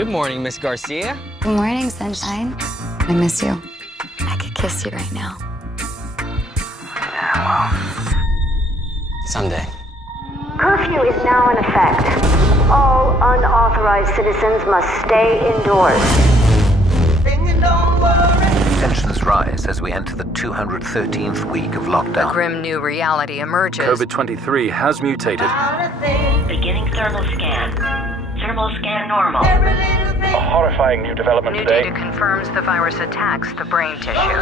Good morning, Miss Garcia. Good morning, sunshine. I miss you. I could kiss you right now. Someday. Curfew is now in effect. All unauthorized citizens must stay indoors. Tensions rise as we enter the 213th week of lockdown. A grim new reality emerges. COVID-23 has mutated. Beginning thermal scan. Thermal scan normal. A horrifying new development New today. data confirms the virus attacks the brain tissue. Hey,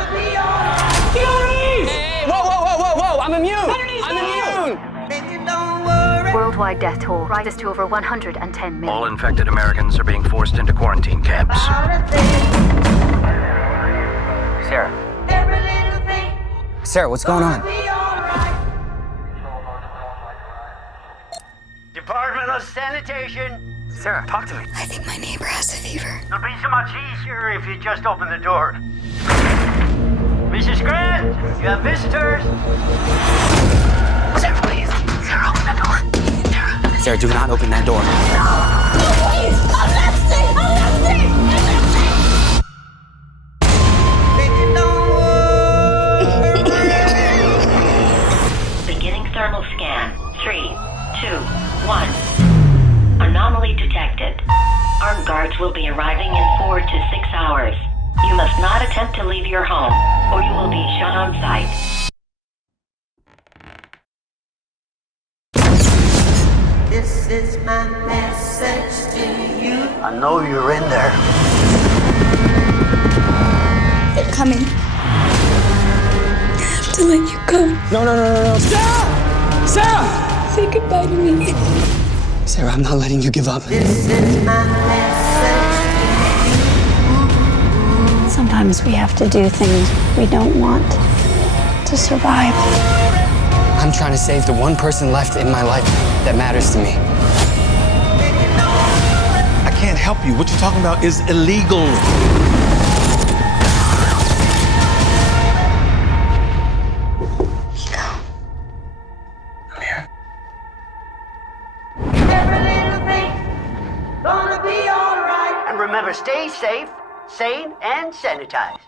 whoa! I'm immune! I'm immune! Worldwide death toll rises to over 110 million. All infected Americans are being forced into quarantine camps. Sarah, what's going on? Department of Sanitation. Sarah, talk to me. I think my neighbor has a fever. It'll be so much easier if you just open the door. Mrs. Grant, you have visitors. Sarah, please. Sarah, open that door. Sarah, do not open that door. Beginning thermal scan. 3, 2, 1. Anomaly detected. Armed guards will be arriving in 4 to 6 hours. You must not attempt to leave your home, or you will be shot on sight. This is my message to you. I know you're in there. They're coming. I have to let you go. No. Sarah! Sarah! Say goodbye to me. Sarah, I'm not letting you give up. This is my message. Sometimes we have to do things we don't want to survive. I'm trying to save the one person left in my life that matters to me. I can't help you. What you're talking about is illegal. I'm here. Every little thing gonna be alright. And remember, stay safe, sane, and sanitize.